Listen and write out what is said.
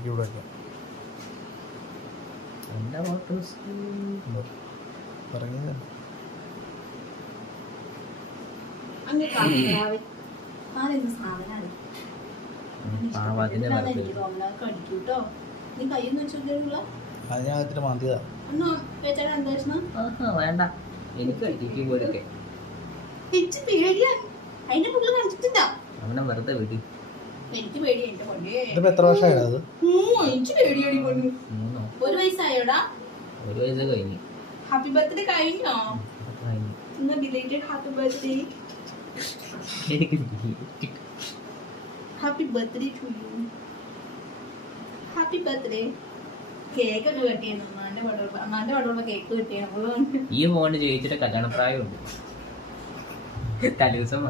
ഓണാക്കി വിടേക്കാം. പറഞ്ഞത് അതിനകത്തിന് മാന്തിയതാ. വേണ്ട എനിക്ക് അവനെ വെറുതെ വിട്. ഇതിപ്പോ എത്ര വർഷമായത്? അത് 1 വയസ്സായോടാ? 1 വയസ്സ് കഴിഞ്ഞു. ഹാപ്പി ബർത്ത്ഡേ കഴിഞ്ഞോ? ഇന്ന് belated happy birthday. Happy birthday to you. Happy birthday. Cake ഒക്കെ കിട്ടിയിരുന്നു. അമ്മാന്റെ പടമുള്ള കേക്ക് കിട്ടിയ ഈ ഫോണ് ചോദിച്ചിട്ട് കല്യാണ പ്രായമുണ്ട്. തലേദിവസം